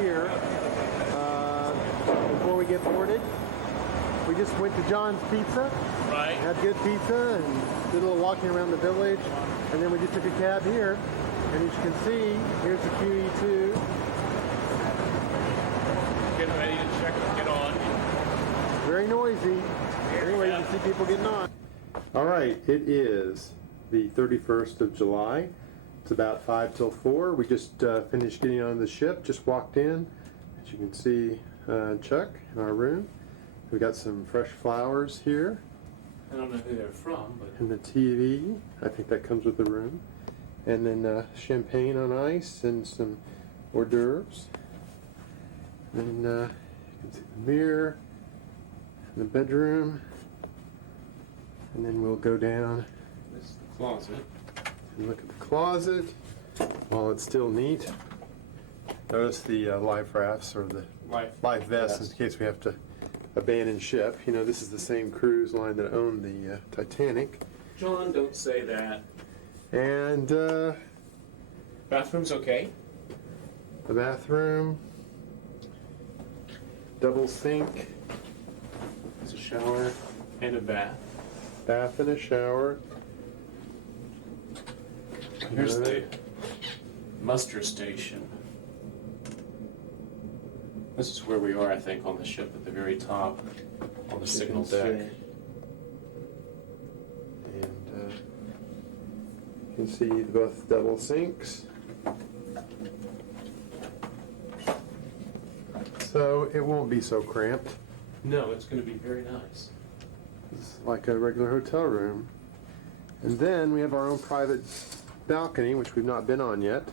here before we get boarded. We just went to John's Pizza. Right. Had good pizza and did a little walking around the village. And then we just took a cab here. And as you can see, here's the QE2. Getting ready to get on. Very noisy. Anyway, you can see people getting on. All right, it is the 31st of July. It's about 5 till 4. We just finished getting on the ship, just walked in. As you can see, Chuck in our room. We've got some fresh flowers here. I don't know who they're from, but... And the TV. I think that comes with the room. And then champagne on ice and some hors d'oeuvres. And you can see the mirror and the bedroom. And then we'll go down. This is the closet. And look at the closet while it's still neat. Notice the life rafts or the life vests in case we have to abandon ship. You know, this is the same cruise line that owned the Titanic. John, don't say that. And Bathroom's okay. the bathroom, double sink, It's a shower and a bath. bath and a shower. Here's the muster station. This is where we are, I think, on the ship at the very top, on the signal deck. And you can see both double sinks. So it won't be so cramped. No, it's going to be very nice. It's like a regular hotel room. And then we have our own private balcony, which we've not been on yet.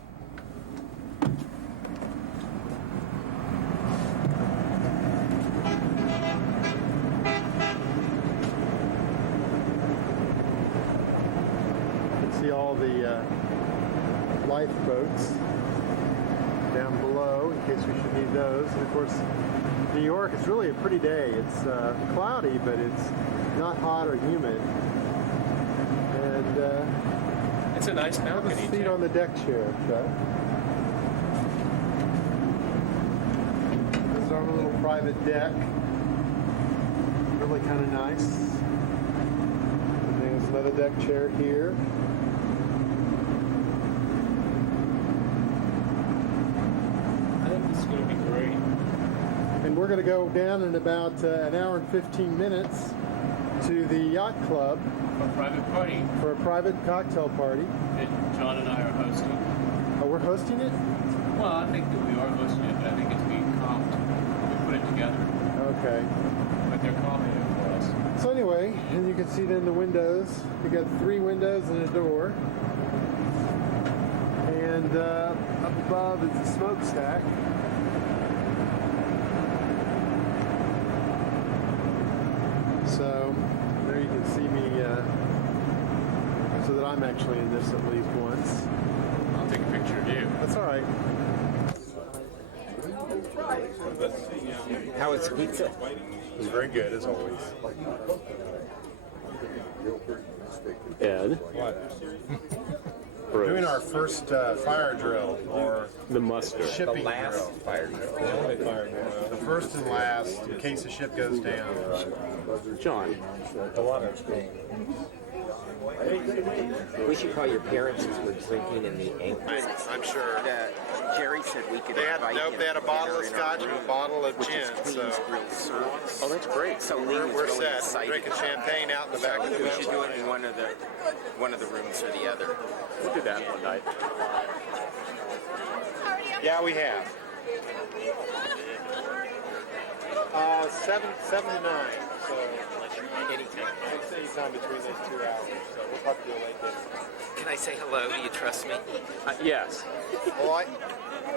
You can see all the lifeboats down below in case we should need those. And of course, New York, it's really a pretty day. It's cloudy, but it's not hot or humid. And It's a nice have a balcony, seat too. on the deck chair, Chuck. This is our little private deck. Really kind of nice. And there's another deck chair here. I think this is going to be great. And we're going to go down in about an hour and 15 minutes to the yacht club A private party for a private cocktail party. that John and I are hosting. Oh, we're hosting it? Well, I think that we are hosting it, but I think it's being comped. We put it together, Okay. but they're comping it for us. So anyway, and you can see then the windows. We got 3 windows and a door. And up above is the smokestack. So there you can see me, so that I'm actually in this at least once. I'll take a picture of you. That's all right. How is pizza? It's very good as always. Ed. We're doing our first fire drill, or The muster. shipping last drill. fire drill. The first and last, in case the ship goes down. John, we should call your parents who were drinking in the anchor. I'm sure. Jerry said we could They had invite him they had a to bottle of dinner in our scotch and a room, bottle of which is gin, Queen's so Grille service. Oh, that's great. So Lee we're was really set. excited. We're drinking champagne out in the back of the We should do boat. it in one of the rooms or the other. We did that one night. Yeah, we have. 7 to 9. So Anytime. it's anytime between those 2 hours. So we'll probably do a late dinner. Can I say hello? Do you trust me? Yes. Well,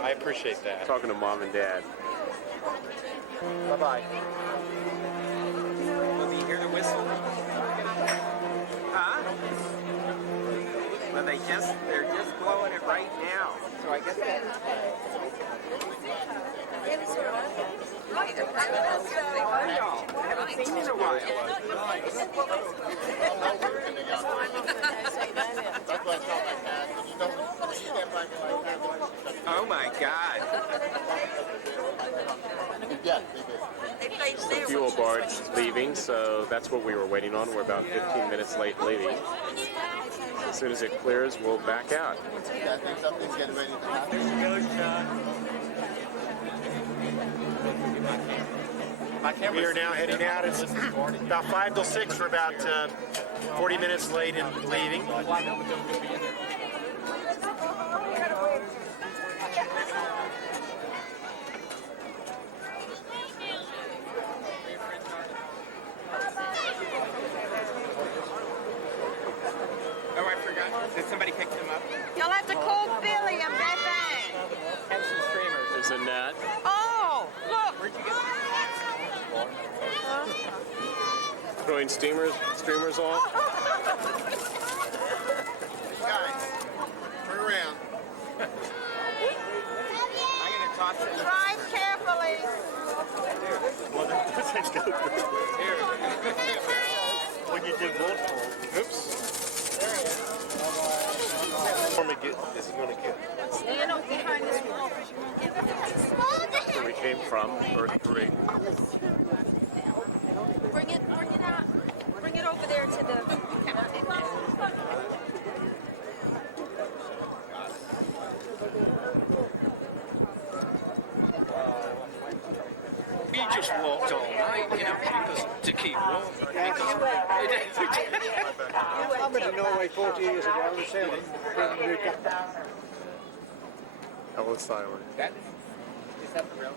I appreciate that. Talking to Mom and Dad. Bye-bye. Will you hear the whistle? Huh? Well, they're just blowing it right now. So So I guess that. I haven't seen you in a while. Oh my God. Fuel barge leaving, so that's what we were waiting on. We're about 15 minutes late leaving. As soon as it clears, we'll back out. I think something's getting ready to happen. We are now heading out. It's about 5 till 6. We're about 40 minutes late in leaving. Oh, I forgot. Did somebody pick them up? You'll have to call Billy and Bethany. Have some streamers. There's a net. Oh, look. Where'd you get them? Throwing streamers off. Guys, turn around. I'm going to toss it. Drive carefully. When you did multiple. Oops. This is going to get. Stand up behind this wall. Where we came from, Earth 3. Bring it out. Bring it over there to the. We just walked all night, you know, because to keep warm. I've been to Norway 40 years ago. I was sailing. Ellis Island. Is that the railroad?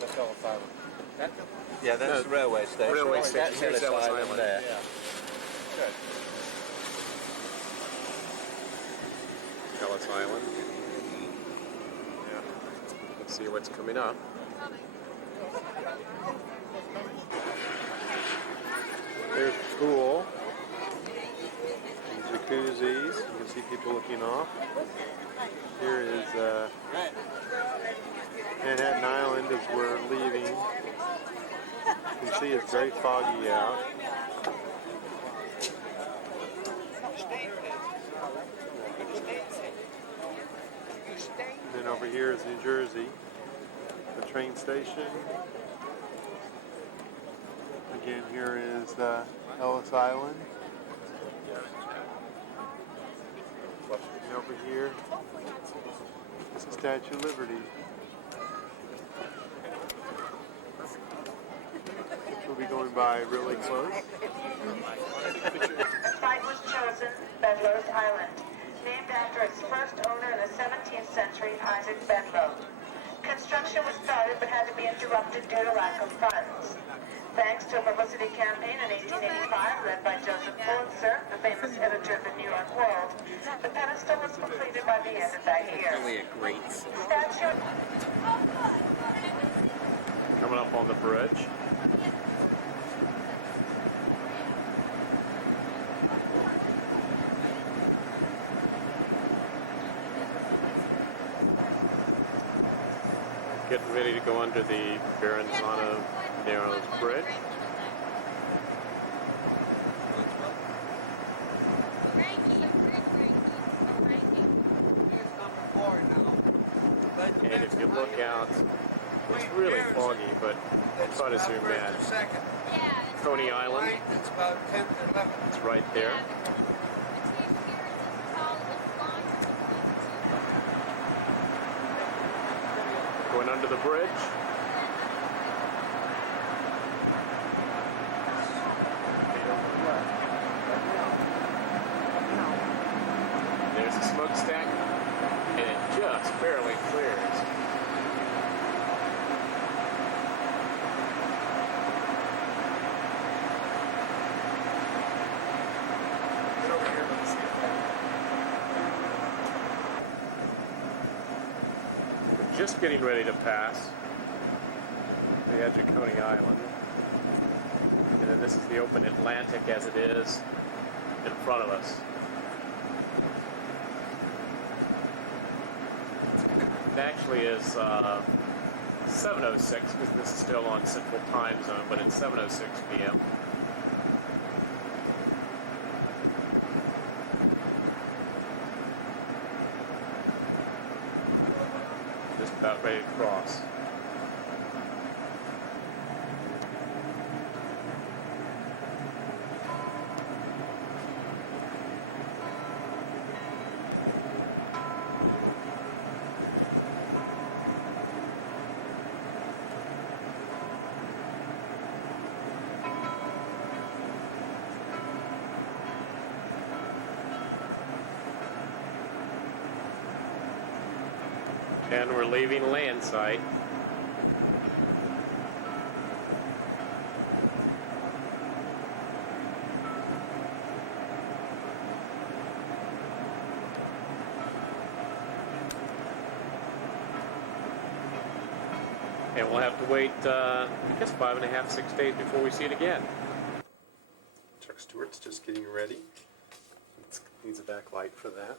That's Ellis Island. That's Yeah, that's the railway station. Railway station. That's Here's Ellis Ellis Island Island. there. Ellis Island. Yeah. Let's see what's coming up. There's the pool. Jacuzzis. You can see people looking off. Here is Manhattan Island as we're leaving. You can see it's very foggy out. And then over here is New Jersey, the train station. Again, here is Ellis Island. And over here is the Statue of Liberty. Which will be going by really close. The site was chosen, Bedloe's Island, named after its first owner in the 17th century, Isaac Bedloe. Construction was started but had to be interrupted due to lack of funds. Thanks to a publicity campaign in 1885 led by Joseph Pulitzer, the famous editor of the New York World, the pedestal was completed by the end of that year. really a great. Statue. Coming up on the bridge. Getting ready to go under the Verrazano Narrows Bridge. And if you look out, it's really foggy, but I thought to zoom in. Coney Island, It's about 10 to 11. it's right there. Going under the bridge. There's a smokestack, and it just barely clears. Get over here, let me see if we're just getting ready to pass the edge of Coney Island. And then this is the open Atlantic as it is in front of us. It actually is 7:06 because this is still on Central Time Zone, but it's 7:06 p.m. Just about ready to cross. And we're leaving land site. And we'll have to wait, I guess 5.5, 6 days before we see it again. Chuck Stewart's just getting ready. Needs a backlight for that.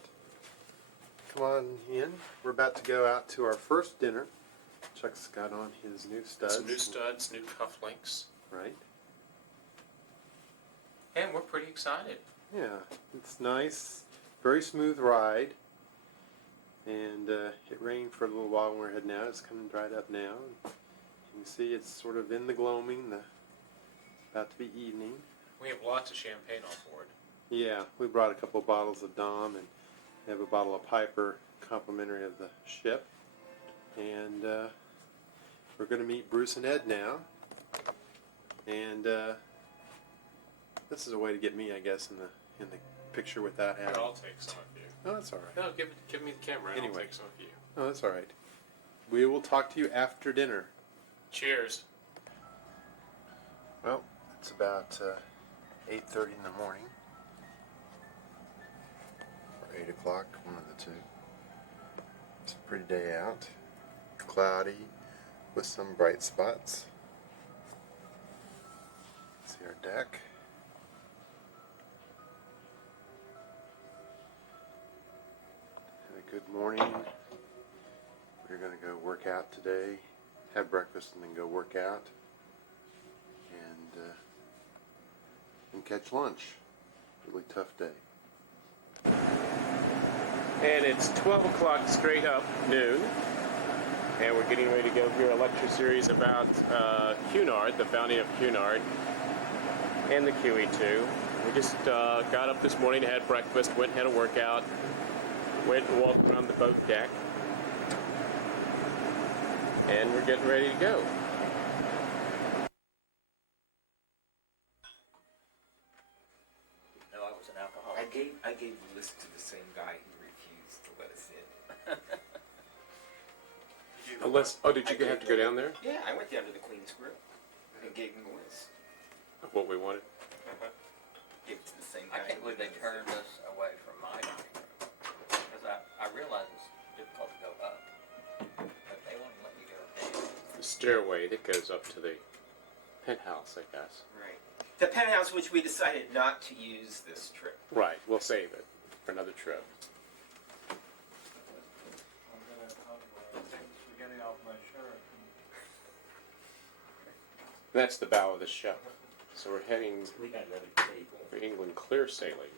Come on in. We're about to go out to our first dinner. Chuck's got on his new studs. Some new studs, new cufflinks. Right. And we're pretty excited. Yeah, it's nice. Very smooth ride. And it rained for a little while when we were heading out. It's coming dried up now. You can see it's sort of in the gloaming. About to be evening. We have lots of champagne on board. Yeah, we brought a couple of bottles of Dom, and we have a bottle of Piper, complimentary of the ship. And we're going to meet Bruce and Ed now. And this is a way to get me, I guess, in the picture without Here, having. I'll take some of you. Oh, that's all right. No, give me the camera and Anyway. I'll take some of you. Oh, that's all right. We will talk to you after dinner. Cheers. Well, it's about 8:30 in the morning. Or 8 o'clock, one of the two. It's a pretty day out. Cloudy with some bright spots. See our deck. Have a good morning. We're going to go work out today. Have breakfast and then go work out. And catch lunch. Really tough day. And it's 12 o'clock straight up, noon. And we're getting ready to go hear a lecture series about Cunard, the founding of Cunard, and the QE2. We just got up this morning, had breakfast, went and had a workout, went and walked around the boat deck, and we're getting ready to go. No, I was an alcoholic. I gave the list to the same guy who refused to let us in. Unless, oh, did you have to go down there? Yeah, I went down to the Queen's Grill and gave him the list. Of what we wanted? Gave it to the same I guy. can't believe they turned us away from my dining room. Because I realize it's difficult to go up. But they won't let you go down. The stairway that goes up to the penthouse, I guess. Right. The penthouse, which we decided not to use this trip. Right, we'll save it for another trip. I'm gonna take spaghetti off my shirt. That's the bow of the ship. So we're heading We got another table. for England clear sailing.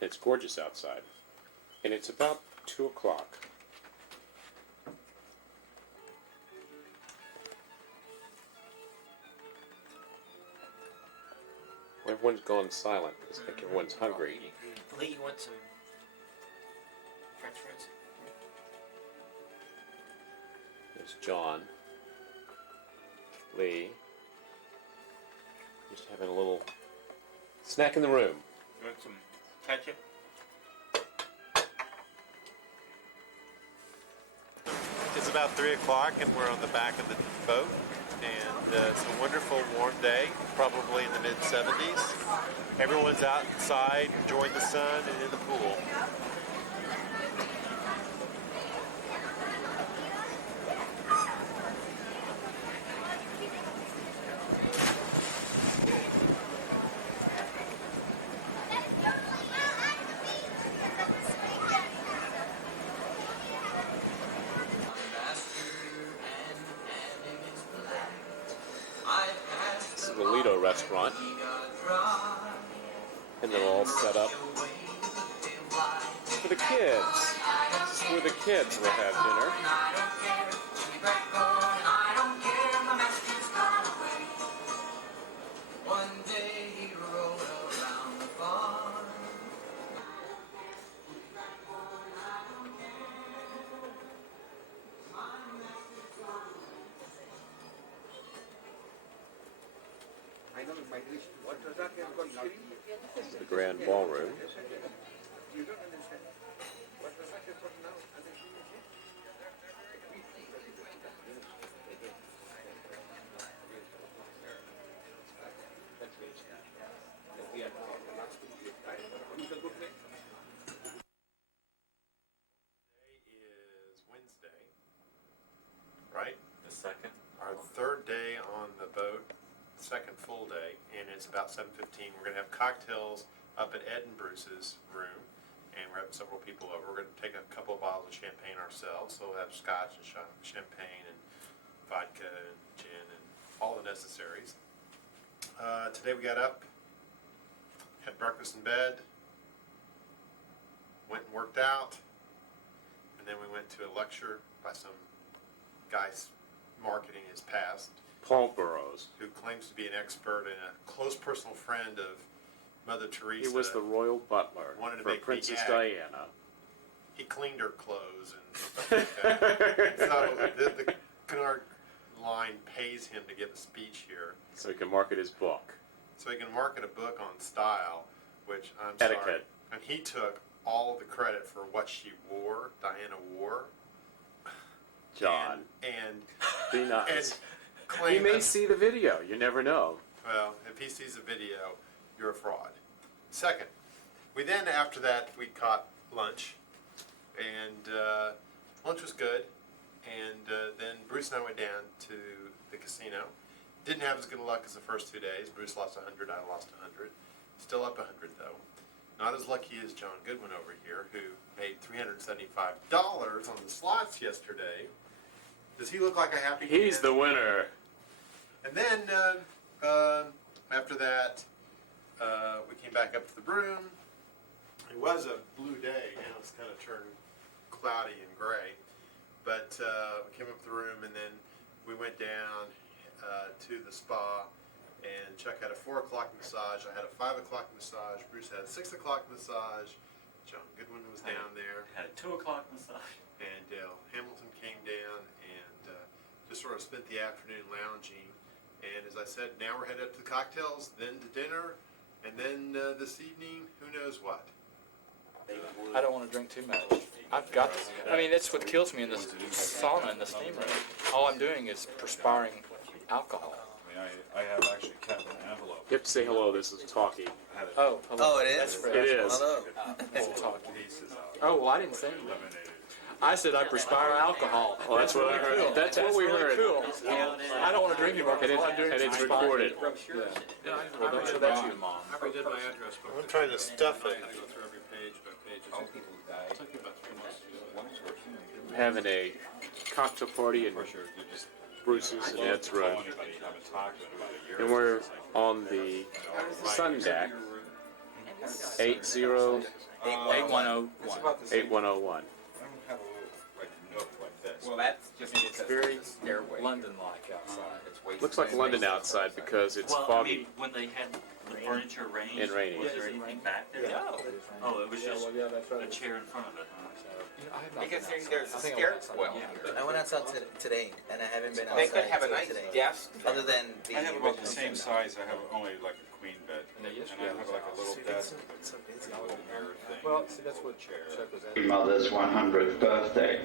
It's gorgeous outside. And it's about 2 o'clock. Everyone's gone silent. It's like everyone's hungry. Lee, you want some French fries? There's John. Lee. Just having a little snack in the room. You want some ketchup? It's about 3 o'clock and we're on the back of the boat. And it's a wonderful warm day, probably in the mid-70s. Everyone's outside enjoying the sun and in the pool. bistro restaurant. And they're all set up for the kids. This is where the kids will have dinner. This is the grand ballroom. Wednesday, right? The second. Our third day on the boat, second full day, and it's about 7:15. We're going to have cocktails up at Ed and Bruce's room, and we're having several people over. We're going to take a couple of bottles of champagne ourselves, so we'll have scotch and champagne and vodka and gin and all the necessaries. Today we got up, had breakfast in bed, went and worked out, and then we went to a lecture by some guy marketing his past, Paul Burroughs. who claims to be an expert and a close personal friend of Mother Teresa. He was the royal butler Wanted to for make me Princess gag. Diana. He cleaned her clothes and stuff like that. And so the Canard line pays him to give a speech here, So he can market his book. so he can market a book on style, which I'm Etiquette. sorry. And he took all the credit for what she wore, Diana wore. John, And be nice. and He claimed may that- see the video. You never know. Well, if he sees a video, you're a fraud. Second, we then, after that, we caught lunch, and lunch was good, and then Bruce and I went down to the casino. Didn't have as good a luck as the first 2 days. Bruce lost 100, I lost 100. Still up 100, though. Not as lucky as John Goodwin over here, who made $375 on the slots yesterday. Does he look like a happy He's man? the winner. And then after that, we came back up to the room. It was a blue day. Now it's kind of turned cloudy and gray. But we came up to the room, and then we went down to the spa. And Chuck had a 4 o'clock massage. I had a 5 o'clock massage. Bruce had a 6 o'clock massage. John Goodwin was down there. Had a 2 o'clock massage. And Hamilton came down and just sort of spent the afternoon lounging. And as I said, now we're headed up to the cocktails, then to dinner, and then this evening, who knows what. I don't want to drink too much. I've got to. I mean, that's what kills me in this sauna in the steam room. All I'm doing is perspiring alcohol. I have actually kept an envelope. You have to say hello. This is talkie. Oh, hello. Oh, it is? That's It fresh. is. Hello. It's talkie. Oh, well, I didn't say anything. I said I perspire alcohol. Well, that's what I heard. Cool. That's what we really heard. Cool. I don't want to drink anymore because all I'm doing And is it's perspiring. recorded. Well, don't show that to your mom. I redid my address book. I'm trying to stuff it. I had to go through every page by page. It took me about 3 months to do that. Having a cocktail party in Bruce's and Ed's room. And we're on the Sundeck 8101. 8101. Well, that's just It's very stairway. London-like outside. It's way Looks like London outside because it's Well, I foggy mean, when they had the furniture arranged, and rainy. was there anything back there? No, Oh, it was just Yeah, that's a chair in front of it. because there's a stairwell here. I went outside today, and I haven't been They outside could have a until nice today. desk. Other than the I have about the original same set. size. I have only like a queen bed, and I have like a little desk with a little mirror thing. Well, see, that's what Chuck was at. Mother's 100th birthday.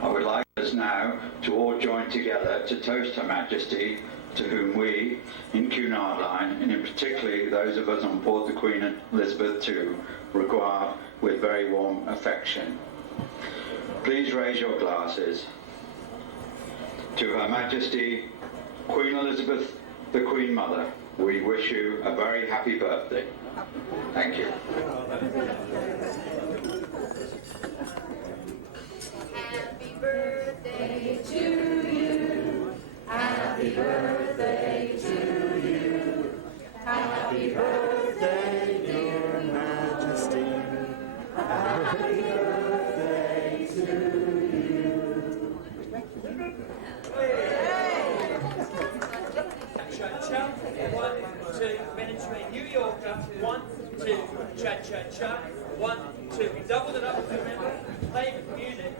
I would like us now to all join together to toast Her Majesty, to whom we, in Cunard Line, and in particularly those of us on board the Queen Elizabeth II, regard with very warm affection. Please raise your glasses. To Her Majesty, Queen Elizabeth, the Queen Mother, we wish you a very happy birthday. Thank you. Happy birthday to you. Happy birthday to cha-cha-cha. 1, 2. We doubled it up, remember? Play with music.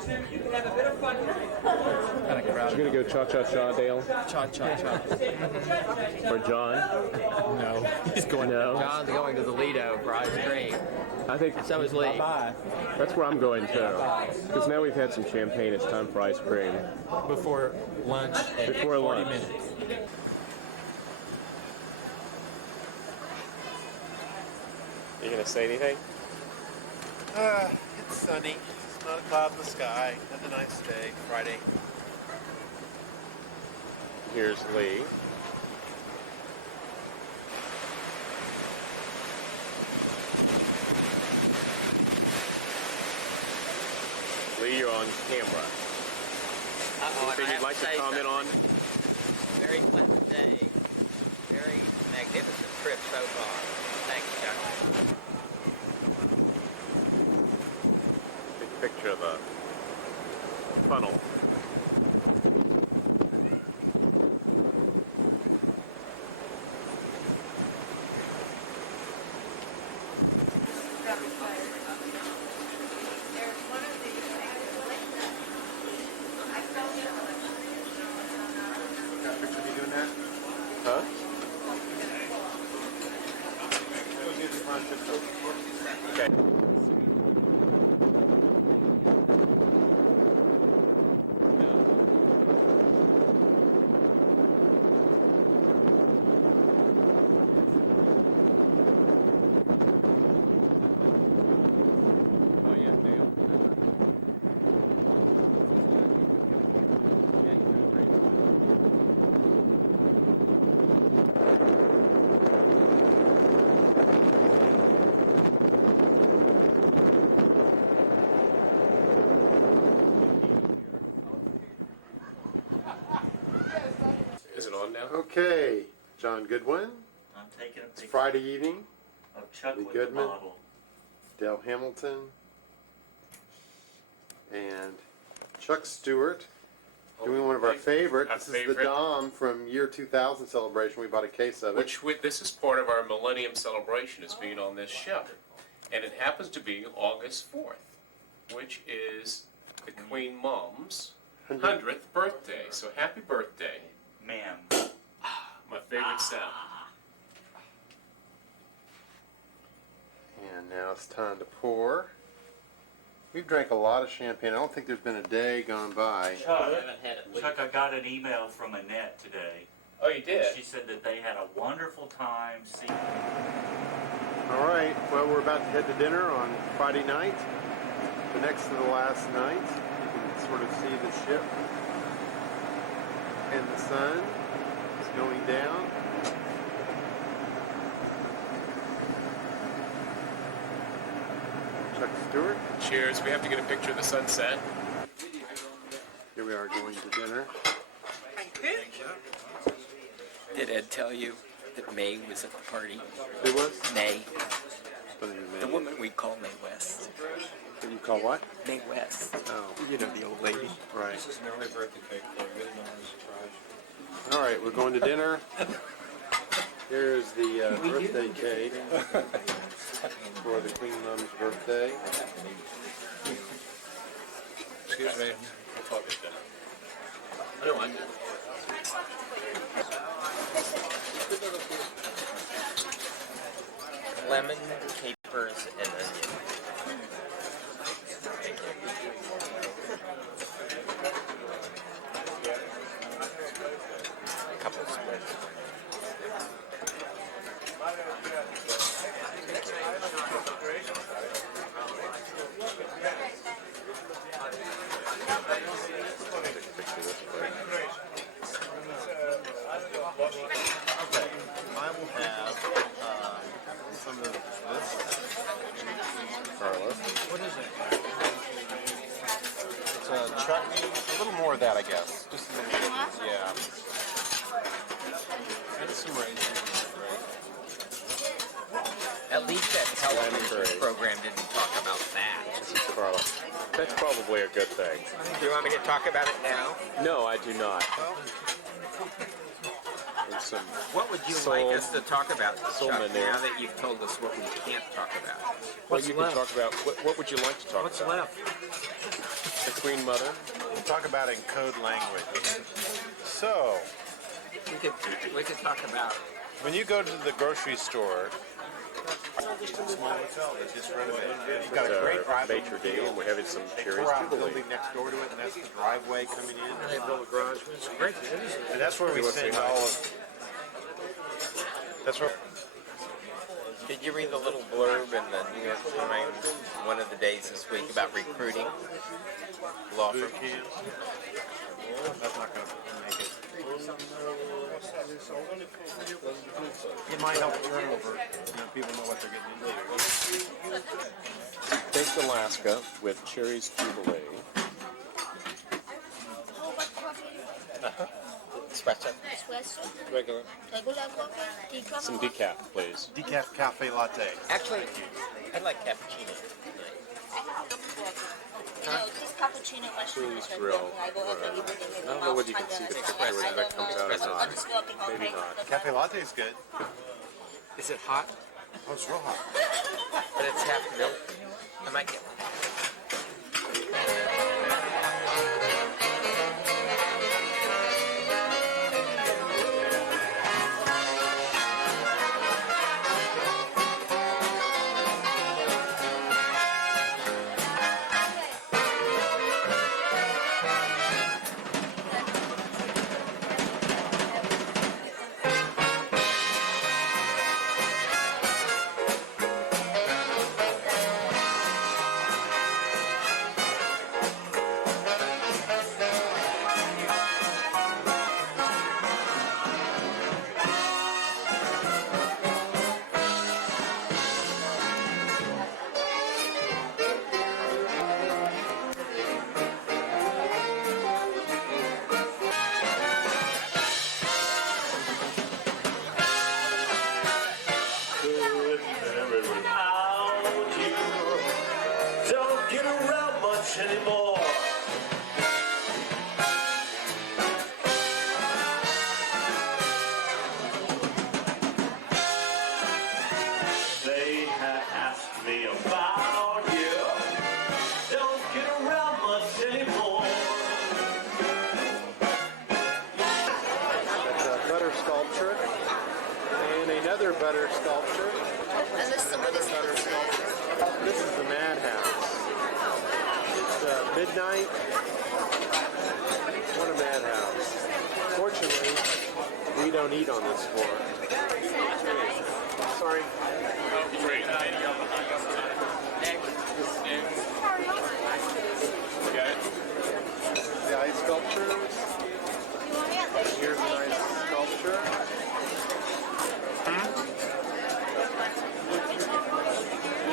2, 2. You can have a bit of fun. You're going to go cha-cha-cha, Dale? Cha-cha-cha. Or John? No. He's going. No. John's going to the Lido for ice cream. I think So is Lee. that's where I'm going to. Because now we've had some champagne, it's time for ice cream. Before lunch. Before 40 lunch. minutes. You going to say anything? It's sunny. It's not a cloud in the sky. Had a nice day. Friday. Here's Lee. Lee, you're on camera. Anything you'd like to comment on? Very pleasant day. Very magnificent trip so far. Thanks, Chuck. Big picture of the funnel. Huh? Okay. Oh yeah, Dale. Is it on now? Okay, John Goodwin. I'm taking a It's picture Friday evening. of Chuck Lee with Goodman. the bottle. Dale Hamilton. And Chuck Stewart. Doing one of our favorite. Our This is favorite. the Dom from year 2000 celebration. We bought a case of it. This is part of our Millennium celebration, is being on this show. And it happens to be August 4th, which is the Queen Mom's 100th birthday. So happy birthday. Ma'am. My favorite sound. And now it's time to pour. We've drank a lot of champagne. I don't think there's been a day gone by. Chuck, I got an email from Annette today. Oh, you did? She said that they had a wonderful time seeing. All right, well, we're about to head to dinner on Friday night, the next to the last night. You can sort of see the ship, and the sun is going down. Chuck Stewart. Cheers. We have to get a picture of the sunset. Here we are going to dinner. Did Ed tell you that May was at the party? Who was? May. May. The woman we call May West. What you call what? May West. Oh. You know, the old lady. Right. This is an early birthday cake for you. Really not a surprise. All right, we're going to dinner. Here's the birthday cake for the Queen Mom's birthday. Excuse me. We'll talk at dinner. I don't mind. Lemon, capers, and onion. A couple spreads. Okay, I will have some of this. Carlos. What is it? It's a chutney. A little more of that, I guess. Just a little bit. Yeah. And some raisins. At least that television program didn't talk about that. This is Carlos. That's probably a good thing. Do you want me to talk about it now? No, I do not. some What would you soul, like us to talk about, soul Chuck, menu. now that you've told us what we can't talk about? Well, you can talk about, what would you like to talk What's about? left? The Queen Mother? Talk about in code language. So, We could talk about when you go to the grocery store, small hotel that just renovated. You've got a great driveway. Maitre d', and we're having some They cherries tore out the jubilee. building next door to it, and that's the driveway coming in. they built a garage. It's great. And that's where we You wanna send say hi? all of. That's where. Did you read the little blurb in the New York Times one of the days this week about recruiting law firm? That's not going to make it. It might help turnover. People know what they're getting into. Baked Alaska with cherries jubilee. Espresso. Espresso, Regular. regular coffee, decaf. Some decaf, please. Decaf cafe latte. Actually, I like cappuccino. No, this cappuccino mushroom. Please grill. I go over and I don't know whether you can see the picture whether that comes out or not. Maybe not. Cafe latte is good. Is it hot? Oh, it's real hot. But it's half milk. I might get one. Don't get around much anymore. They have asked me about you. Don't get around much anymore. That's a butter sculpture. And another butter sculpture. And this somebody's Butter sculpture. This is the madhouse. It's midnight. What a madhouse. Fortunately, we don't eat on this floor. Sorry. Great. The ice sculptures. Here's an ice sculpture.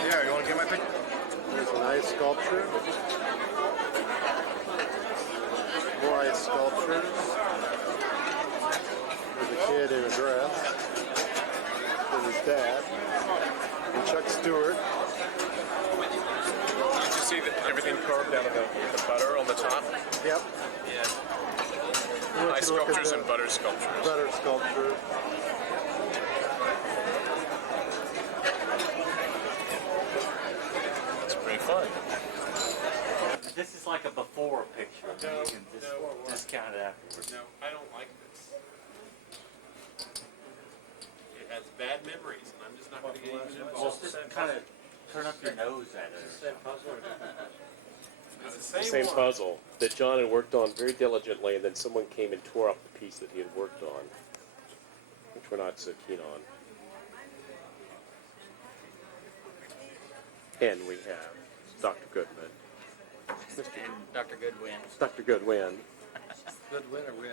Yeah, you want to get my picture? There's an ice sculpture. More ice sculptures. There's a kid in a dress. With his dad. And Chuck Stewart. Did you see everything carved out of the butter on the top? Yep. Ice sculptures and butter sculptures. Butter sculpture. It's pretty fun. This is like a before picture. You can discount it afterwards. No, I don't like this. It has bad memories, and I'm just not going to get even involved. Just kind of turn up your nose at it. It's the same puzzle that John had worked on very diligently, and then someone came and tore up the piece that he had worked on, which we're not so keen on. And we have Dr. Goodman. And Dr. Goodwin. Dr. Goodwin. Goodwin or Win?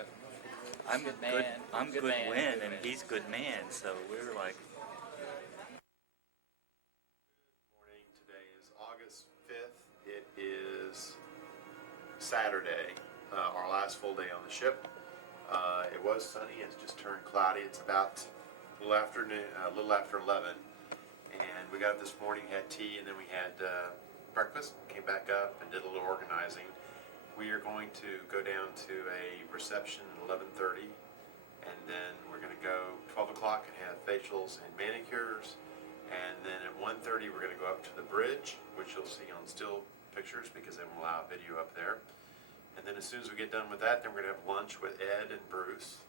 I'm Good good. man. I'm Good good man. win, Good and man. he's good man. So we're like, Morning. Today is August 5th. It is Saturday, our last full day on the ship. It was sunny. It's just turned cloudy. It's about a little after 11. And we got up this morning, had tea, and then we had breakfast, came back up and did a little organizing. We are going to go down to a reception at 11:30 and then we're going to go 12 o'clock and have facials and manicures, and then at 1:30 we're going to go up to the bridge, which you'll see on still pictures because they will allow video up there. And then as soon as we get done with that, then we're going to have lunch with Ed and Bruce.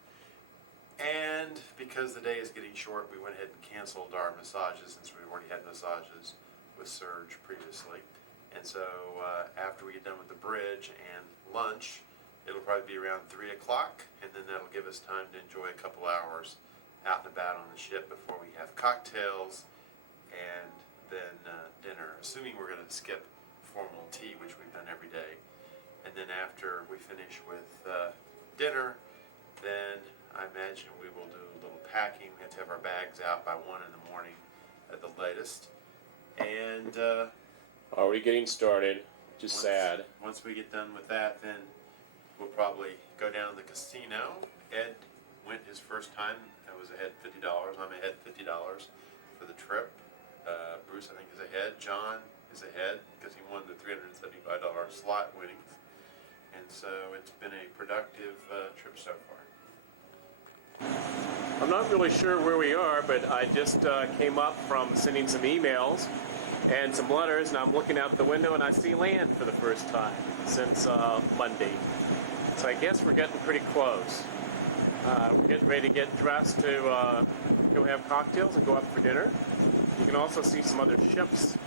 And because the day is getting short, we went ahead and canceled our massages since we already had massages with Serge previously. And so after we get done with the bridge and lunch, it'll probably be around 3 o'clock, and then that'll give us time to enjoy a couple hours out and about on the ship before we have cocktails and then dinner, assuming we're going to skip formal tea, which we've done every day. And then after we finish with dinner, then I imagine we will do a little packing. We have to have our bags out by 1 in the morning at the latest. And already getting started, just sad. Once we get done with that, then we'll probably go down to the casino. Ed went his first time. I was ahead $50. I'm ahead $50 for the trip. Bruce, I think, is ahead. John is ahead because he won the $375 slot winnings. And so it's been a productive trip so far. I'm not really sure where we are, but I just came up from sending some emails and some letters, and I'm looking out the window and I see land for the first time since Monday. So I guess we're getting pretty close. We're getting ready to get dressed to go have cocktails and go up for dinner. You can also see some other ships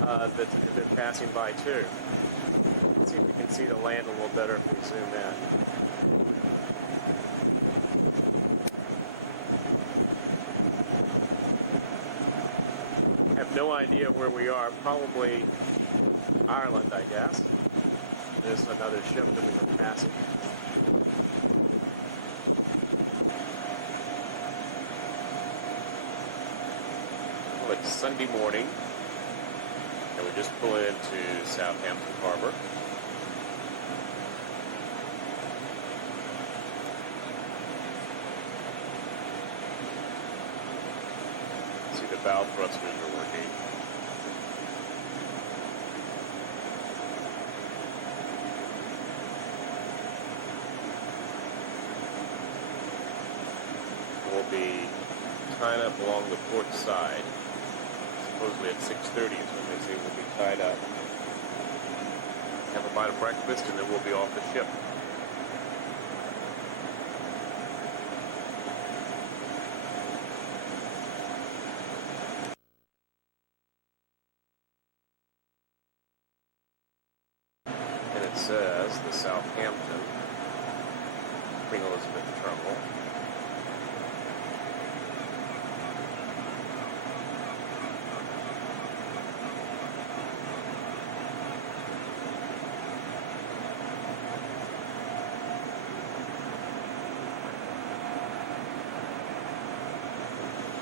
that have been passing by too. Let's see if we can see the land a little better if we zoom in. I have no idea where we are. Probably Ireland, I guess. There's another ship that we're passing. Well, it's Sunday morning, and we're just pulling into Southampton Harbor. See the bow thrusters are working. We'll be tied up along the port side. Supposedly at 6:30 is when they say we'll be tied up. Have a bite of breakfast and then we'll be off the ship. And it says the Southampton, Queen Elizabeth Terminal.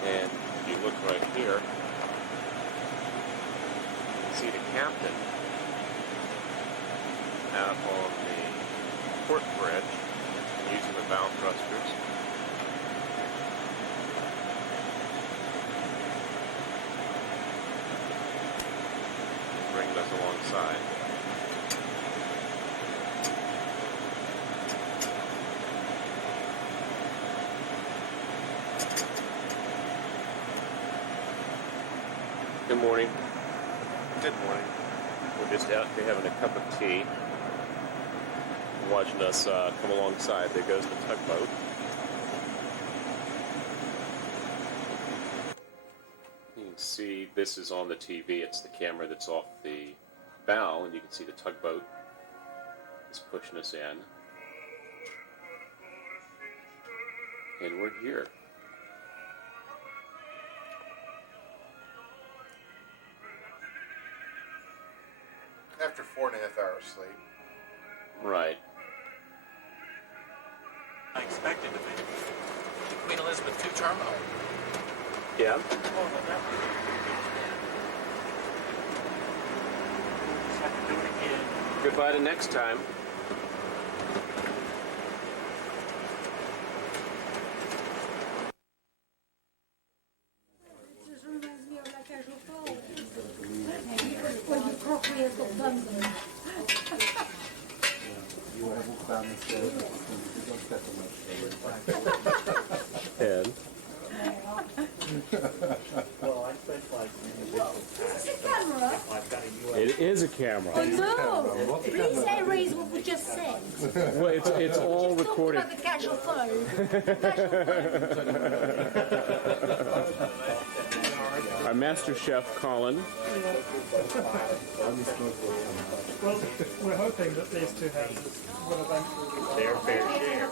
And if you look right here, you can see the captain out on the port bridge using the bow thrusters. Bringing us alongside. Good morning. Good morning. We're just out here having a cup of tea, watching us come alongside. There goes the tugboat. You can see this is on the TV. It's the camera that's off the bow, and you can see the tugboat is pushing us in. And we're here. After 4.5 hours sleep. Right. I expected to be. The Queen Elizabeth II terminal. Yeah. Oh, that just have to do it again. Goodbye to next time. Ed. Well, I specialize in individual tasks. Is this a camera? I've got a US. It is a camera. Oh no! Please erase what we just said. Well, it's all Just talk recorded. about the casual phone. Our master chef, Colin. Well, we're hoping that these two houses will eventually Their fair share.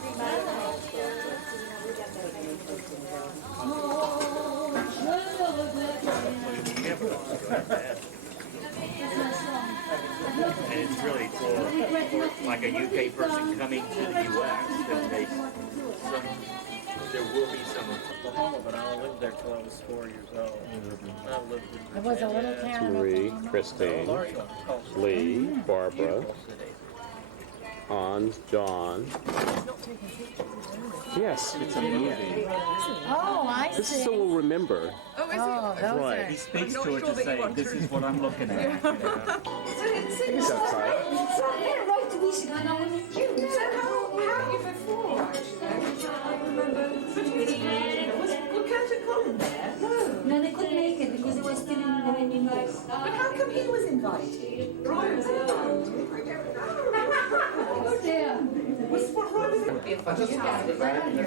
And it's really for like a UK person coming to the US, that there will be some But I lived there till I was 4 years old. I lived in There was a little It's town. Marie, Christine, Lee, Barbara, Hans, John. Yes, it's a movie. Oh, I see. This is so we'll remember. Oh, is it? That's right. He speaks to it to say, this is what I'm looking at. He's outside. No, they couldn't make it because they were still in the Millennium. But how come he was invited? Roy was invited. Oh dear. What Roy was invited? I just have the van.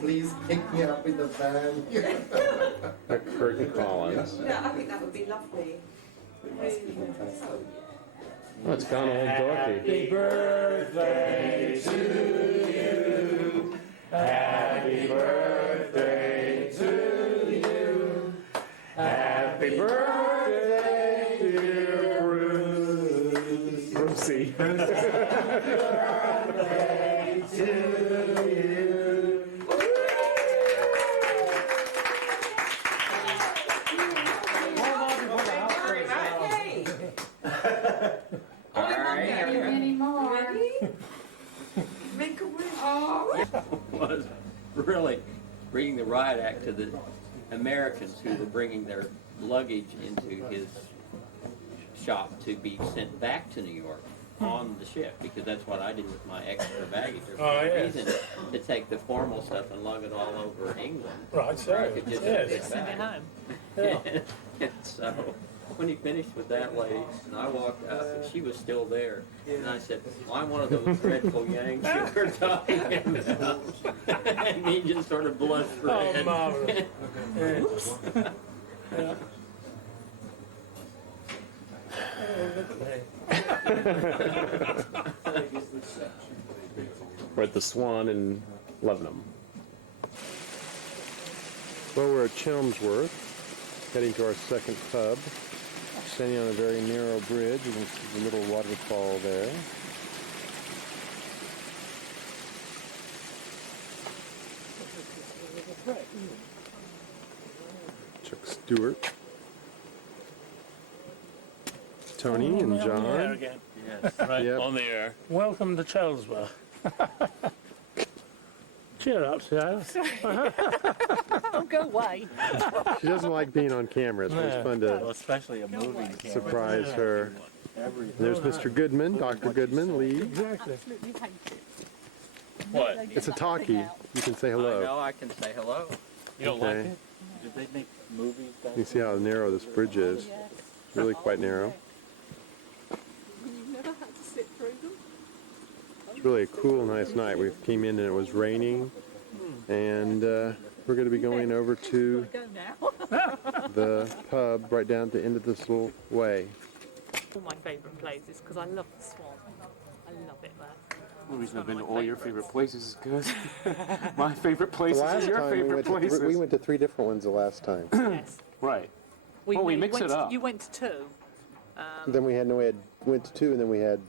Please pick me up in the van. Curtin Collins. Yeah, I think that would be lovely. Oh, it's gone old dorky. Happy birthday to you. Happy birthday to you. Happy birthday, dear Bruce. Brucey. Happy birthday to you. was really bringing the riot act to the Americans who were bringing their luggage into his shop to be sent back to New York on the ship, because that's what I did with my extra baggage. There was no reason to take the formal stuff and lug it all over England. Right, so, I could just send it home. And so when he finished with that lady, and I walked out, and she was still there, and I said, well, I'm one of those dreadful Yanks you were talking about. And he just sort of blushed red. Oh, marvelous. Oops. Yeah. We're at the Swan in Lebanon. Well, we're at Chelmsworth, heading to our second pub. Standing on a very narrow bridge, you can see the little waterfall there. Chuck Stewart, Tony and John. On the air again. Yes, right, Yep. on the air. Welcome to Chelmsworth. Cheer up, Sarah. Oh, go away. She doesn't like being on camera. It's always fun to especially a moving camera. surprise her. And there's Mr. Goodman, Dr. Goodman, Lee. Exactly. Absolutely hate it. What? It's a talkie. You can say I hello. know, I can say hello. You don't Okay. like it? Did they make movies back You can see how narrow this bridge is. It's really quite narrow. You've never had to sit through them? It's really a cool, nice night. We came in and it was raining, and we're going to be going over to Go now. the pub right down at the end of this little way. All my favourite places because I love the Swan. I love it there. The reason I've been to all your favorite places is because my favorite The places last are your time favorite places. we went to 3 different ones the last time. Yes. Right. We, Well, we made- mix went it to- up. You went to two. Then we went to 2, and then we had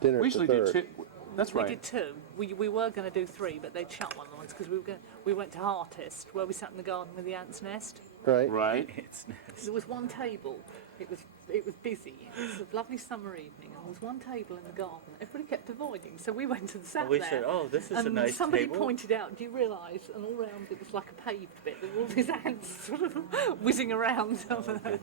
dinner We at the usually third. do two. That's We right. did two. We were going to do 3, but they'd shut one of the ones because we went to Artist, where we sat in the garden with the ants' nest. Right. Right. There was one table. It was busy. It was a lovely summer evening, and there was one table in the garden. Everybody kept avoiding, so we went and sat We there. said, oh, this is a and nice somebody table. pointed out, do you realise, and all round it was like a paved bit, there were all these ants sort of whizzing around over there.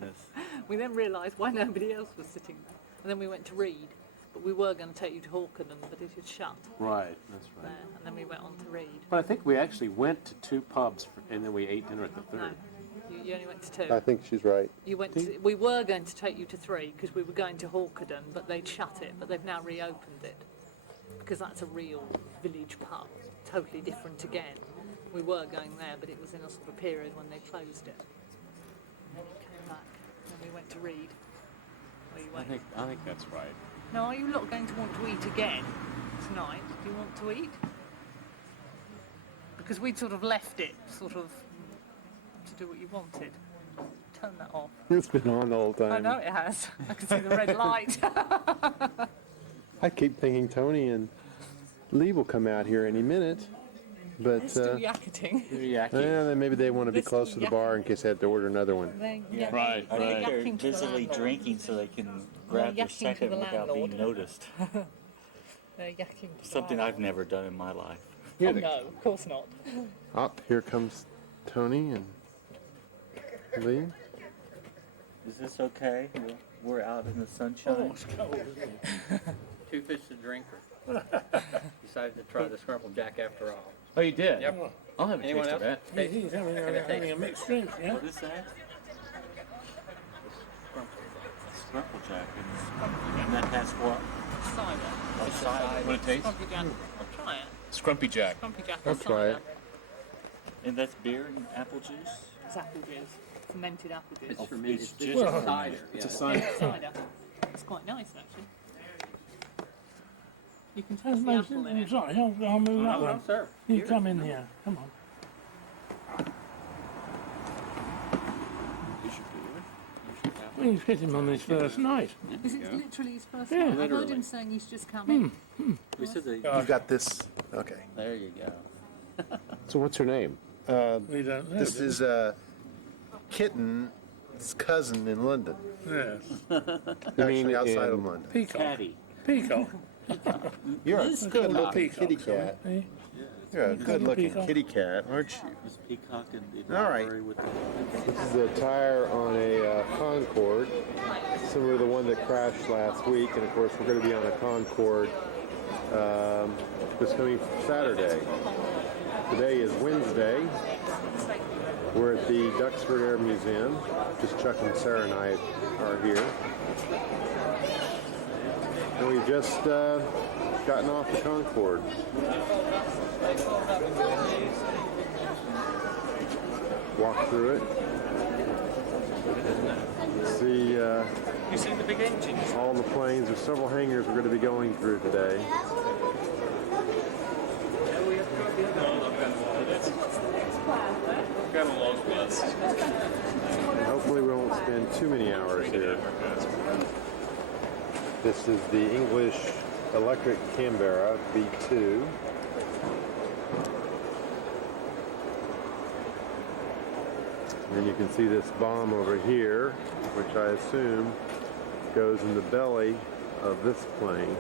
We then realised why nobody else was sitting there. And then we went to read. but we were going to take you to Hawkenham, but it had shut Right, that's right. there, and then we went on to Reed. But I think we actually went to 2 pubs, and then we ate dinner at the third. You only went to 2. I think she's right. You went. We were going to take you to 3 because we were going to Hawkenham, but they'd shut it. But they've now reopened it because that's a real village pub, totally different again. We were going there, but it was in a sort of period when they closed it. And then we came back, and we went to Reed. Where you went. I think that's right. Now, are you not going to want to eat again tonight? Do you want to eat? Because we'd sort of left it, sort of, to do what you wanted. Turn that off. It's been on the whole time. I know it has. I can see the red light. I keep thinking Tony and Lee will come out here any minute, but They're still yakketing. yeah, then maybe they want to be close to the bar in case they have to order another one. Yeah. Right, They're right. They're yakking to the busily landlord. drinking so they can grab their yakking to second the without landlord. being noticed. They're yakking to Something the I've never done in my life. Oh, no, of course not. Up here comes Tony and Lee. Is this okay? We're out in the sunshine. Two fish to drinker. Decided to try the scrumple jack after all. Oh, you did? Yep. I'll have a Anyone taste of else? that. He's having a mixed drink, yeah? What is that? Scrumplejack. And that has what? Cider. Oh, It's a cider. What it tastes? Scrumpy Jack. Try it. Scrumpy Jack. Scrumpy Jack I'll is try cider. it. And that's beer and apple juice? It's apple juice. Fermented apple juice. It's fermented. It's It's just just cider. It's a yeah. cider. Cider. It's quite nice, actually. You can That's taste the nice. apple in it. Sorry, I'll move that No, one. no, sir. You Here. come in here. Come on. He's hit him on his first night. Is it literally his first Yeah. night? I heard Literally. him saying he's just come in. We said that. You've got this. Okay. There you go. So what's her name? We don't know. This is Kitten's cousin in London. Yes. Actually, outside of London. Peacock. Patty. Peacock. You're a This good looking peacock, kitty cat. Eh? You're a good looking Peacock. kitty cat, aren't you? This peacock and the All right. library with the... This is a tire on a Concorde, similar to the one that crashed last week. And of course, we're going to be on a Concorde this coming Saturday. Today is Wednesday. We're at the Duxford Air Museum. Just Chuck and Sarah and I are here. And we've just gotten off the Concorde. Walk through it. See You see the big engines? all the planes. There's several hangars we're going to be going through today. Got a long bus. And hopefully we won't spend too many hours here. This is the English Electric Canberra B2. And then you can see this bomb over here, which I assume goes in the belly of this plane.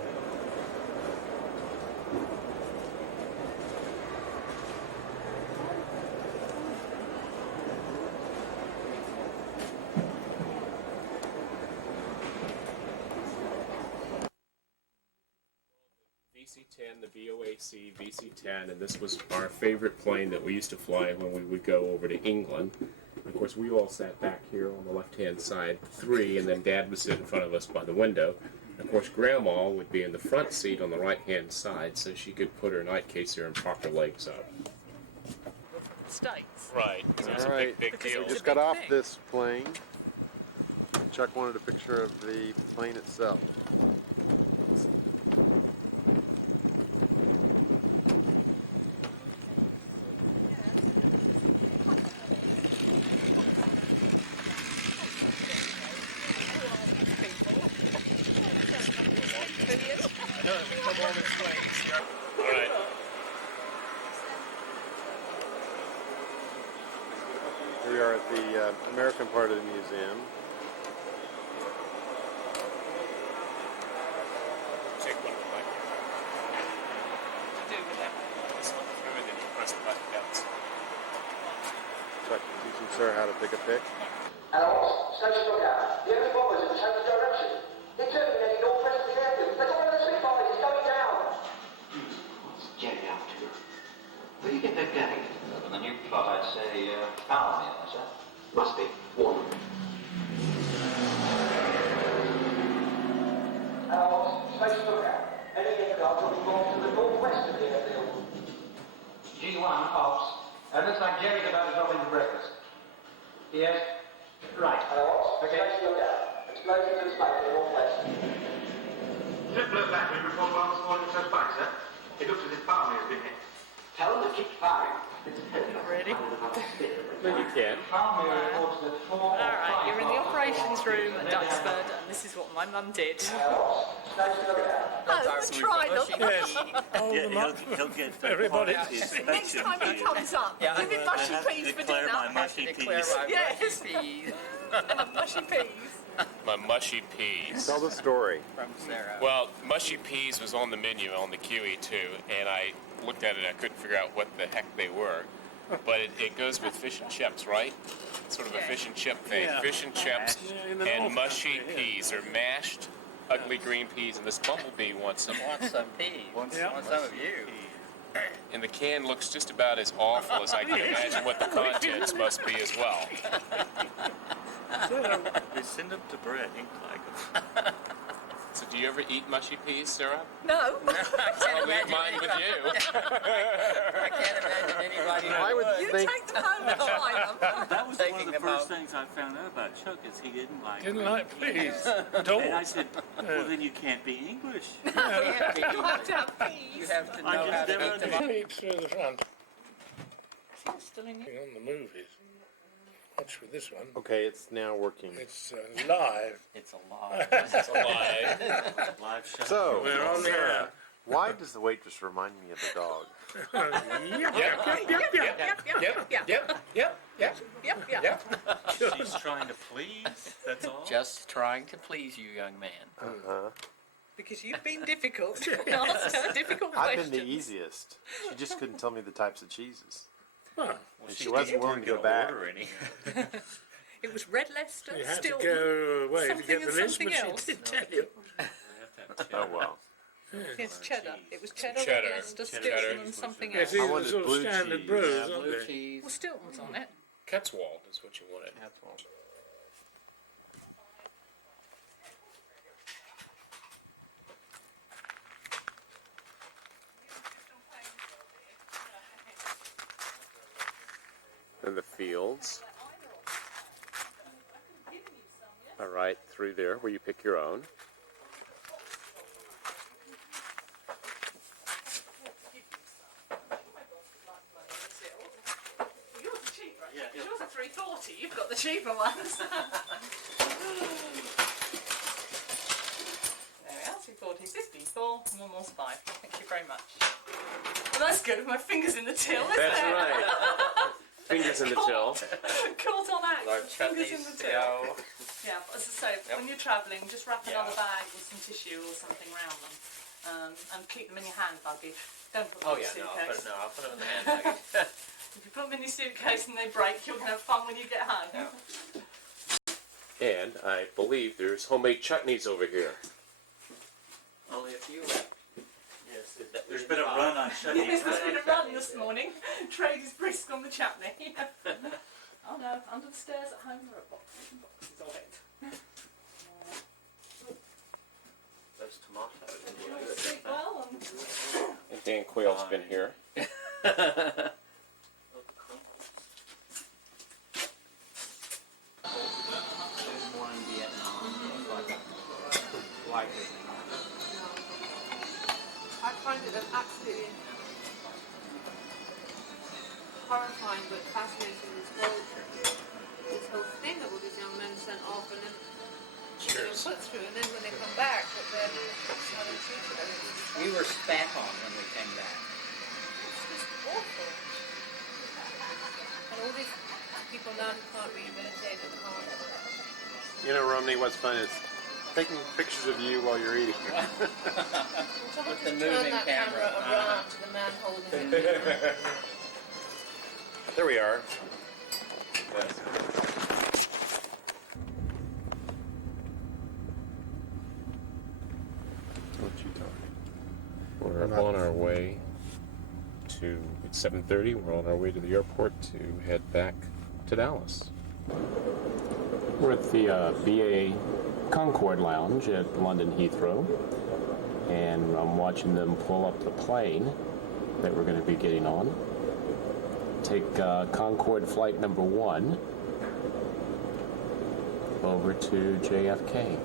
VC-10, the BOAC VC-10, and this was our favorite plane that we used to fly when we would go over to England. Of course, we all sat back here on the left-hand side, 3, and then Dad would sit in front of us by the window. Of course, Grandma would be in the front seat on the right-hand side, so she could put her night case here and prop her legs up. States. Right. So it was All a right, big deal. we just got off this plane. Chuck wanted a picture of the plane itself. All right. We are at the American part of the museum. Take one of the mic. This one through and then you press the button down. Chuck teaching Sarah how to take a pic. Hello, station lookout. The only bombers have changed direction. They're turning heading northwest of the airfield. They're going Any aircraft will be moved to the northwest of the airfield. G1 ops. Looks like Jerry's about to drop into breakfast. Yes? Right. Okay. Look out. Explosion to the smoke to the northwest. Triple battery report on this morning close by, sir. It looks as if Palmer has been hit. Tell them to keep firing. Not really. No, you can. Alright, you're in the operations room at Duxford, and this is what my mum did. Oh, try not to. Yes. Hold Yeah, them up. he'll get Everybody. quality Next inspection time he comes up, Yeah, give him mushy peas for declare dinner. my mushy Declare peas. my Yes. mushy peas And mushy peas. My mushy peas. Tell the story. from Sarah. Well, mushy peas was on the menu on the QE2, and I looked at it and I couldn't figure out what the heck they were. But it goes with fish and chips, right? It's sort of a fish and chip thing. Yeah. Fish and chips in the and North mushy Country, peas. They're mashed, ugly green peas, and this bumblebee wants some. Want some peas? Want some of you? And the can looks just about as awful as I can imagine what the contents must be as well. They send them to Brett, ink like them. So do you ever eat mushy peas, Sarah? No. I'll leave mine with you. I can't imagine anybody who I would would. You think take them home and try them. That was Taking one of the them first out. things I found out about Chuck is he didn't like Didn't green like peas. peas. Don't. And I said, well then you can't be English. You have to have You peas. have to I know just how to never eat them up. Feet through the front. Still in you. On the movies. Watch for this one. Okay, it's now working. It's live. It's a lie. It's a lie. Live shot. So, We're on the air. why does the waitress remind me of the dog? She's trying to please, that's all. Just trying to please you, young man. Uh-huh. Because you've been difficult. Asked her difficult I've questions. been the easiest. She just couldn't tell me the types of cheeses. Well, And she wasn't willing to go back. Any. It was Red Leicester, you had still to go away to something get the and list, something but else. she did tell you. Oh, well. Yes, cheddar. It was cheddar, Cheddar. Red Leicester, Cheddar. Stilton, and something Yes, else. these I are wanted sort of blue standard cheese. brews, Yeah, aren't blue they? cheese. Well, Stilton's on it. Cotswold is what you wanted. That's one. And the fields are right through there where you pick your own. Yours are cheaper. Yours are $3.40. You've got the cheaper ones. There we are, 240, 54, and one more spy. Thank you very much. Well, that's good with my fingers in the till, isn't That's it? right. Fingers in the till. Caught on act. Lord Fingers in the till. Chutney's, Yeah, but as I say, when you're travelling, just wrap another bag with some tissue or something around them, and keep them in your hand luggage. Don't put them Oh in yeah, your no, suitcase. I'll put them in the hand luggage. If you put them in your suitcase and they break, you're going to have fun when you get home. And I believe there's homemade chutneys over here. Only a few. Yes, there's been a run on chutneys. Yes, there's been a run this morning. Trade is brisk on the chutney. Oh no, under the stairs at home there are boxes and boxes of it. Those tomatoes. Sleep well and And Dan Quayle's been here. There's more in Vietnam. Like it. I find it absolutely horrifying but fascinating, this whole thing of all these young men sent off and then they're put through, and then when they come back, that they're how they're treated. I mean, We were spat on when we came back. it's just awful. And all these people now who can't rehabilitate and can't. You know, Romney, what's fun is taking pictures of you while you're eating. With the Turn moving that camera. around to the man holding it. There we are. Yes. What you talking? We're on our way to, it's 7:30, we're on our way to the airport to head back to Dallas. We're at the BA Concorde Lounge at London Heathrow, and I'm watching them pull up the plane that we're going to be getting on. Take Concorde flight number 1 over to JFK.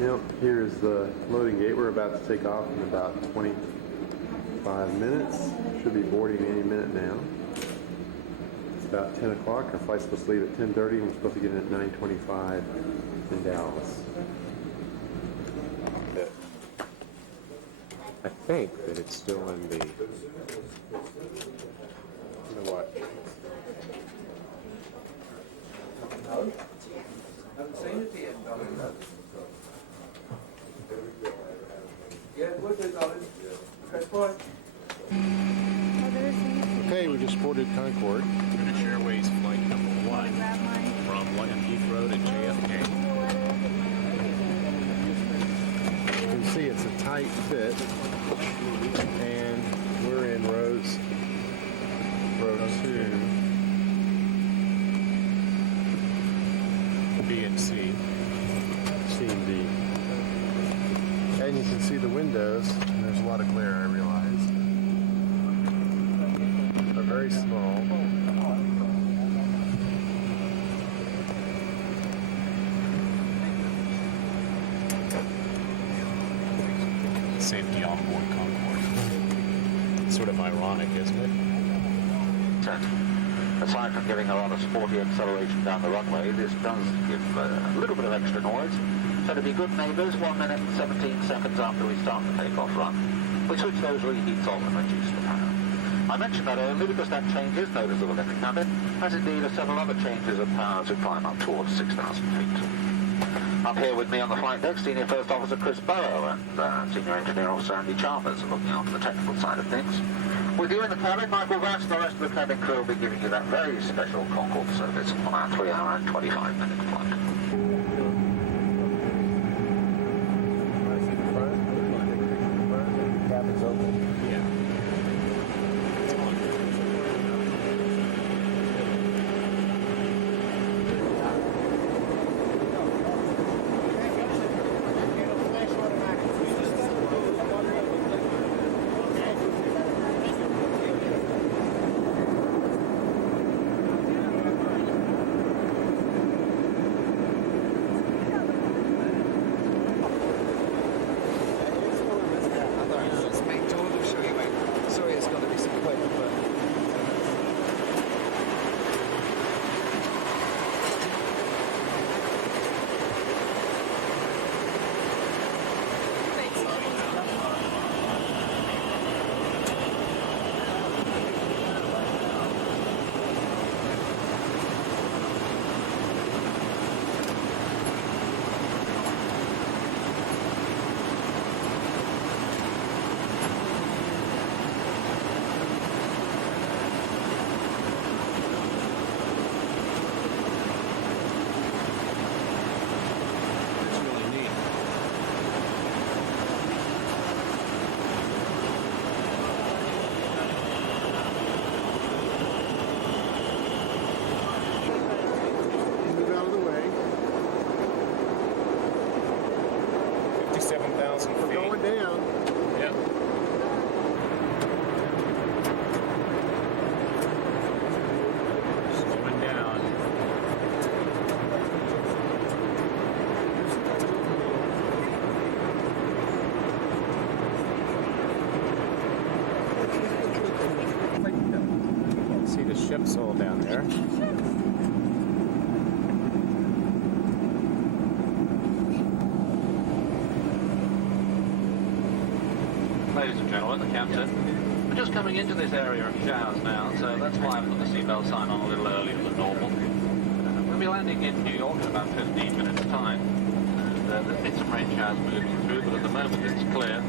Yep, here's the loading gate. We're about to take off in about 25 minutes. Should be boarding any minute now. It's about 10 o'clock. Our flight's supposed to leave at 10:30 and we're supposed to get in at 9:25 in Dallas. I think that it's still in the... You know what? Haven't seen it yet, darling. Yeah, we'll do, darling. Okay, bye. Okay, we just boarded Concorde. British Airways flight number 1 from London Heathrow to JFK. You can see it's a tight fit, and we're in row 2. B and C. C and D. And you can see the windows, and there's a lot of glare, I realize. They're very small. Safety on board Concorde. Sort of ironic, isn't it? Aside from giving a lot of sporty acceleration down the runway, this does give a little bit of extra noise. So to be good neighbours, 1 minute and 17 seconds after we start the takeoff run, we switch those reheats on and reduce the power. I mention that only because that change is noticeable in the cabin, as indeed are several other changes of power as we climb up towards 6,000 feet. Up here with me on the flight deck, Senior First Officer Chris Burrow and Senior Engineer Officer Andy Chalmers are looking after the technical side of things. With you in the cabin, Michael Vance and the rest of the cabin crew will be giving you that very special Concorde service on our 3-hour and 25-minute flight. Cabin's open. Yeah. ship's hole down there. Ladies and gentlemen, the captain. We're just coming into this area of showers now, so that's why I put the seatbelt sign on a little earlier than normal. We'll be landing in New York in about 15 minutes' time. There's been some rain showers moving through, but at the moment it's clear.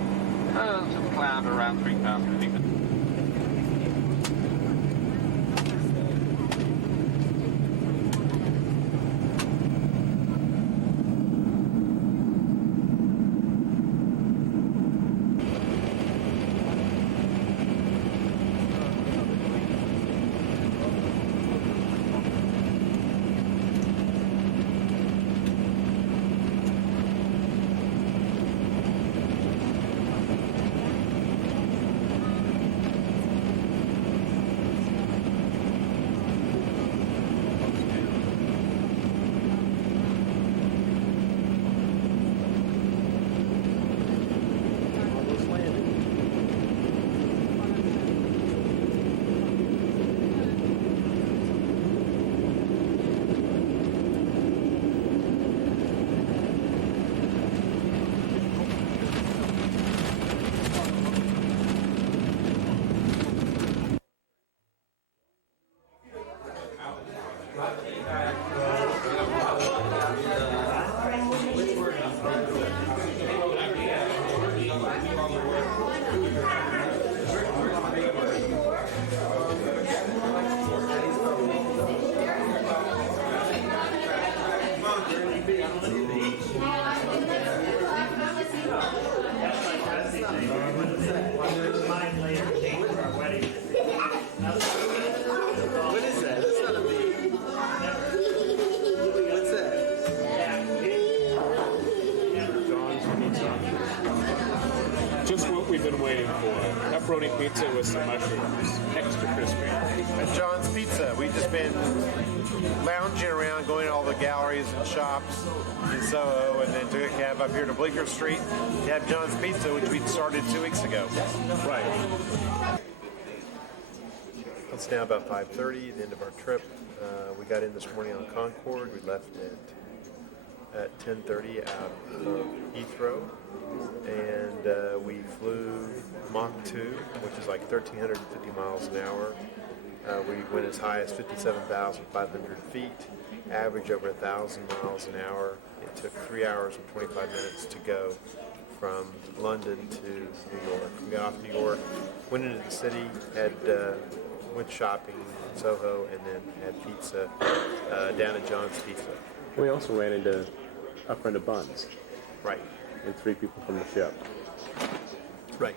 Some cloud around 3,000 feet. Just what we've been waiting for. Pepperoni pizza with some mushrooms. Extra crispy. At John's Pizza, we've just been lounging around, going to all the galleries and shops in Soho, and then took a cab up here to Bleeker Street to have John's Pizza, which we started 2 weeks ago. Right. It's now about 5:30, the end of our trip. We got in this morning on Concorde. We left at 10:30 out of Heathrow, and we flew Mach 2, which is like 1,350 miles an hour. We went as high as 57,500 feet, average over 1,000 miles an hour. It took 3 hours and 25 minutes to go from London to New York. We got off New York, went into the city, went shopping in Soho, and then had pizza down at John's Pizza. We also ran into a friend of Bun's. Right. And 3 people from the ship. Right.